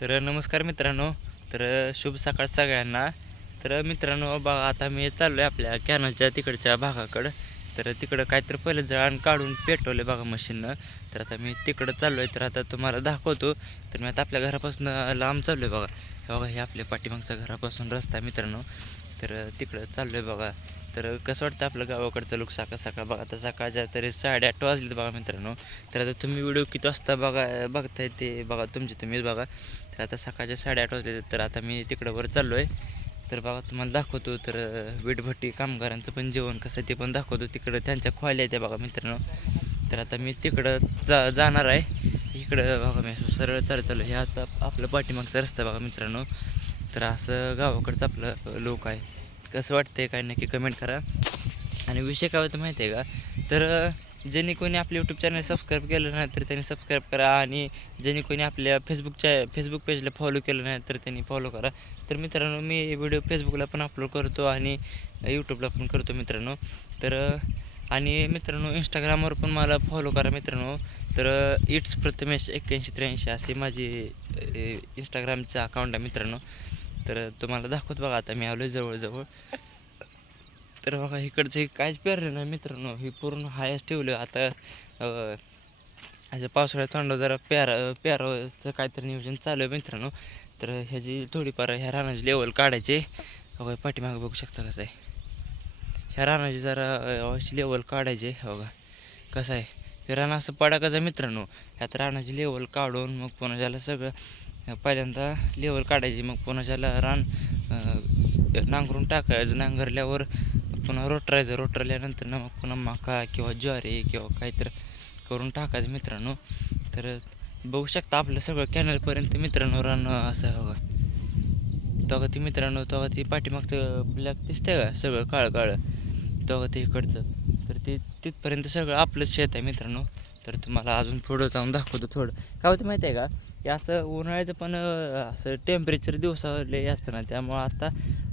तर नमस्कार मित्रांनो तर शुभ सकाळ सगळ्यांना. तर मित्रांनो बघा आता मी चाललो आहे आपल्या कॅनलच्या तिकडच्या भागाकडं. तर तिकडं काहीतरी पहिलं जळण काढून पेटवलं बघा मशीननं तर आता मी तिकडं चाललो आहे तर आता तुम्हाला दाखवतो. तर मी आता आपल्या घरापासून लांब चाललो आहे बघा. हे बघा हे आपल्या पाठीमागचा घरापासून रस्ता मित्रांनो. तर तिकडं चाललो आहे बघा. तर कसं वाटतं आपलं गावाकडचं लोक सकाळ सकाळ? बघा आता सकाळच्या तरी साडेआठ वाजलेत बघा मित्रांनो. तर आता तुम्ही व्हिडिओ किती वाजता बघा बघताय ते बघा तुमचे तुम्हीच बघा. तर आता सकाळचे साडेआठ वाजले तर आता मी तिकडं वर चाललो आहे तर बघा तुम्हाला दाखवतो तर वीटभट्टी कामगारांचं पण जेवण कसं आहे ते पण दाखवतो. तिकडं त्यांच्या खोल्या आहेत त्या बघा मित्रांनो. तर आता मी तिकडं जा जाणार आहे. इकडं बघा मी असं सरळ चालू चालू हे आता आपलं पाठीमागचा रस्ता बघा मित्रांनो. तर असं गावाकडचं आपलं लोक आहे. कसं वाटतंय काय नक्की कमेंट करा. आणि विषय काय होतं माहिती आहे का? तर ज्यांनी कोणी आपले यूट्यूब चॅनल सबस्क्राईब केलं नाही तर त्यांनी सबस्क्राईब करा. आणि ज्यांनी कोणी आपल्या फेसबुकच्या फेसबुक पेजला फॉलो केलं नाही तर त्यांनी फॉलो करा. तर मित्रांनो मी व्हिडिओ फेसबुकला पण अपलोड करतो आणि यूट्यूबला पण करतो मित्रांनो. तर आणि मित्रांनो इंस्टाग्रामवर पण मला फॉलो करा मित्रांनो. तर इट्स प्रथमेश एक्क्याऐंशी त्र्याऐंशी असे माझी इंस्टाग्रामचं अकाउंट आहे मित्रांनो. तर तुम्हाला दाखवत बघा आता मी आलो आहे जवळजवळ. तर बघा इकडचं हे काहीच पेरलं नाही मित्रांनो. हे पूर्ण हायच ठेवलं. आता अं, पावसाळ्यात थंड जरा प्यारा प्याराचं काहीतरी नियोजन चालू आहे मित्रांनो. तर ह्याची थोडीफार ह्या रानाची लेवल काढायचे बघा पाठीमागं बघू शकता कसं आहे. ह्या रानाची जरा अशी लेवल काढायचे बघा कसं आहे. हे रान असं कसं मित्रांनो. ह्यात रानाची लेवल काढून मग पुन्हा ज्याला सगळं पहिल्यांदा लेवल काढायची मग पुन्हा ज्याला रान नांगरून टाकायचं. नांगरल्यावर पुन्हा रोटरायचं रोटरल्यानंतर ना मग पुन्हा मका किंवा ज्वारी किंवा काहीतरी करून टाकायचं मित्रांनो. तर बघू शकता आपलं सगळं कॅनलपर्यंत मित्रांनो रान असं हवं. बघा ती मित्रांनो तेव्हा ती पाठीमागचं ब्लॅक दिसतंय का? सगळं काळं काळं. तेव्हा ते इकडचं. तर ते तिथपर्यंत सगळं आपलंच शेत आहे मित्रांनो. तर तुम्हाला अजून पुढं जाऊन दाखवतो थोडं. काय होतं माहिती आहे का? हे असं उन्हाळ्याचं पण असं टेम्परेचर दिवसाले असतं ना त्यामुळं आता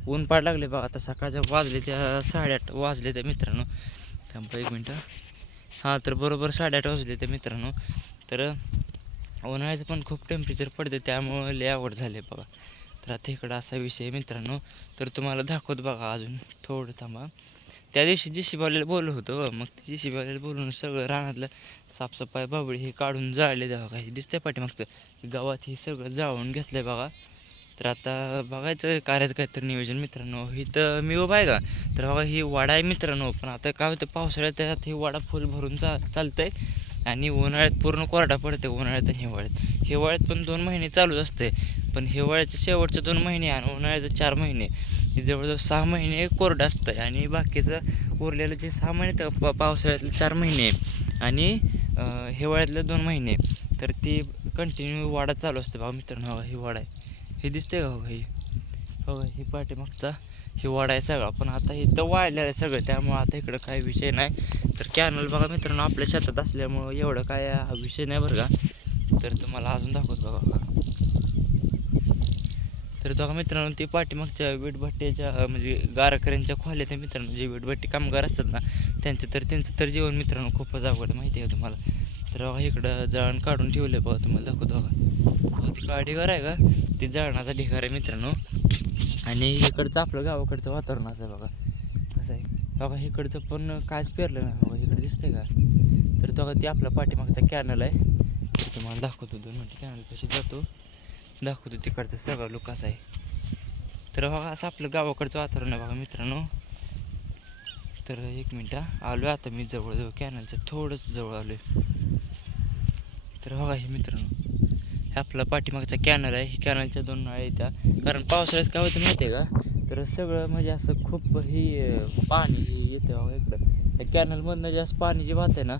ऊन पाड लागले बघा आता सकाळच्या वाजले त्या साडेआठ वाजले त्या मित्रांनो. थांबा एक मिनटं. हां तर बरोबर साडेआठ वाजले त्या मित्रांनो. तर उन्हाळ्याचं पण खूप टेम्परेचर पडतं त्यामुळं लय आवड झाले बघा. तर आता इकडं असा विषय मित्रांनो. तर तुम्हाला दाखवत बघा अजून. थोडं थांबा. त्या दिवशी जे शिबावलेलं बोललो होतो मग जे शिबावलेलं बोलून सगळं रानातलं साफसफाई बाबळी हे काढून जाळले द्यावं काही दिसतंय पाठीमागचं. गावात हे सगळं जाळून घेतलं आहे बघा. तर आता बघायचं करायचं काहीतरी नियोजन मित्रांनो. ही तर मी उभा आहे का? तर बघा ही वाडा आहे मित्रांनो. पण आता काय होतं पावसाळ्यात त्यात ही वाडा फुल भरून चा चालतंय. आणि उन्हाळ्यात पूर्ण कोरडा पडते उन्हाळ्यात आणि हिवाळ्यात. हिवाळ्यात पण दोन महिने चालूच असते पण हिवाळ्याचे शेवटचे दोन महिने आणि उन्हाळ्याचे चार महिने जवळजवळ सहा महिने कोरडं असतं आणि बाकीचं उरलेलं जे सहा महिने तर पा पावसाळ्यातले चार महिने आणि हिवाळ्यातले दोन महिने तर ती कंटिन्यू वाढत चालू असते भाऊ मित्रांनो बघा ही वाढ आहे. हे दिसते का हो काही? हो ही पाठीमागचा हिवाळा आहे सगळा. पण आता इथं वाढलेलं आहे सगळं त्यामुळं आता इकडं काही विषय नाही. तर कॅनल बघा मित्रांनो आपल्या शेतात असल्यामुळं एवढं काय हा विषय नाही बरं का. तर तुम्हाला अजून दाखवतो बघा. तर बघा मित्रांनो ती पाठीमागच्या वीटभट्टीच्या म्हणजे गारकऱ्यांच्या खोल्या त्या मित्रांनो जे वीटभट्टी कामगार असतात ना त्यांचं तर त्यांचं तर जीवन मित्रांनो खूपच अवघड आहे, माहिती आहे तुम्हाला? तर बघा इकडं जळण काढून ठेवलं बघा तुम्हाला दाखवतो बघा. ती का ढिगार आहे का? ते जळणाचा ढिगार आहे मित्रांनो. आणि इकडचं आपलं गावाकडचं वातावरण असं आहे बघा. कसं आहे? बघा इकडचं पण कायच पेरलं ना बघा. इकडे दिसतंय का? तर बघा ते आपला पाठीमागचा कॅनल आहे. तर तुम्हाला दाखवतो दोन मिनटं. कॅनल कशी जातो. दाखवतो तिकडचं सगळं लोक कसं आहे. तर बघा असं आपलं गावाकडचं वातावरण आहे बघा मित्रांनो. तर एक मिनटं आलो आता मी जवळजवळ. कॅनलच्या थोडंच जवळ आलो आहे तर बघा हे मित्रांनो. आपला पाठीमागचा कॅनल आहे. ही कॅनलच्या दोन नळ्या येत्या कारण पावसाळ्यात काय होतं माहिती आहे का? तर सगळं म्हणजे असं खूप ही पाणी हे येतं बघा इकडं. त्या कॅनलमधनं जास्त पाणी जे आहे ना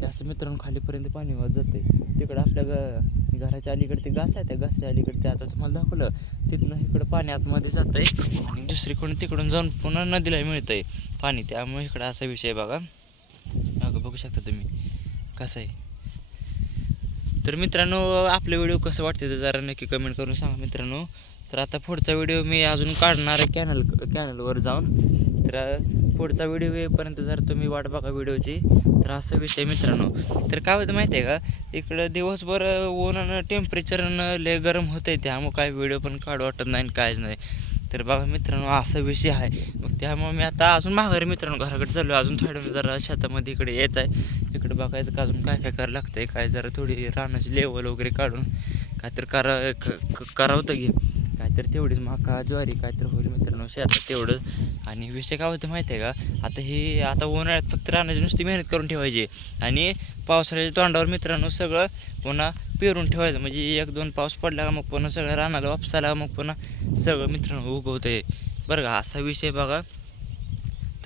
ते असं मित्रांनो खालीपर्यंत पाणी वाहत जाते तिकडं आपल्या ग घराच्या अलीकडे ते घास आहे. त्या घासाच्या अलीकडे ते आता तुम्हाला दाखवलं. तिथनं इकडं पाणी आतमध्ये जातं आहे आणि दुसरीकडून तिकडून जाऊन पुन्हा नदीला मिळतं आहे पाणी. त्यामुळे इकडं असा विषय आहे बघा. बघा बघू शकता तुम्ही. कसं आहे? तर मित्रांनो आपले व्हिडिओ कसं वाटते ते जरा नक्की कमेंट करून सांगा मित्रांनो. तर आता पुढचा व्हिडिओ मी अजून काढणार आहे कॅनल कॅनलवर जाऊन. तर पुढचा व्हिडिओ येईपर्यंत जर तुम्ही वाट बघा व्हिडिओची तर असा विषय मित्रांनो. तर काय होतं माहिती आहे का? इकडं दिवसभर ऊन टेम्परेचरनं लय गरम होतं आहे त्यामुळं काय व्हिडिओ पण काढू वाटत नाही आणि काहीच नाही. तर बघा मित्रांनो असा विषय आहे. मग त्यामुळे मी आता अजून माघारी मित्रांनो घराकडे चाललो आहे. अजून थोडं जरा शेतामध्ये इकडे यायचं आहे इकडे बघायचं का अजून काय काय करावं लागतं आहे काय जरा थोडी रानाची लेवल वगैरे काढून काहीतरी करा क- क- करावतं घे काहीतरी तेवढीच माका ज्वारी काहीतरी होईल मित्रांनो शेतात तेवढंच. आणि विषय काय होतं माहिती आहे का? आता हे आता उन्हाळ्यात फक्त रानाची नुसती मेहनत करून ठेवायची. आणि पावसाळ्याच्या तोंडावर मित्रांनो सगळं पुन्हा पेरून ठेवायचं. म्हणजे एक दोन पाऊस पडला का मग पुन्हा सगळं रानाला वापसाला मग पुन्हा सगळं मित्रांनो उगवतं आहे बरं का असा विषय बघा.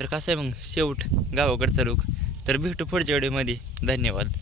तर कसं आहे मग शेवट गावाकडचा लोक. तर भेटू पुढच्या व्हिडिओमध्ये. धन्यवाद.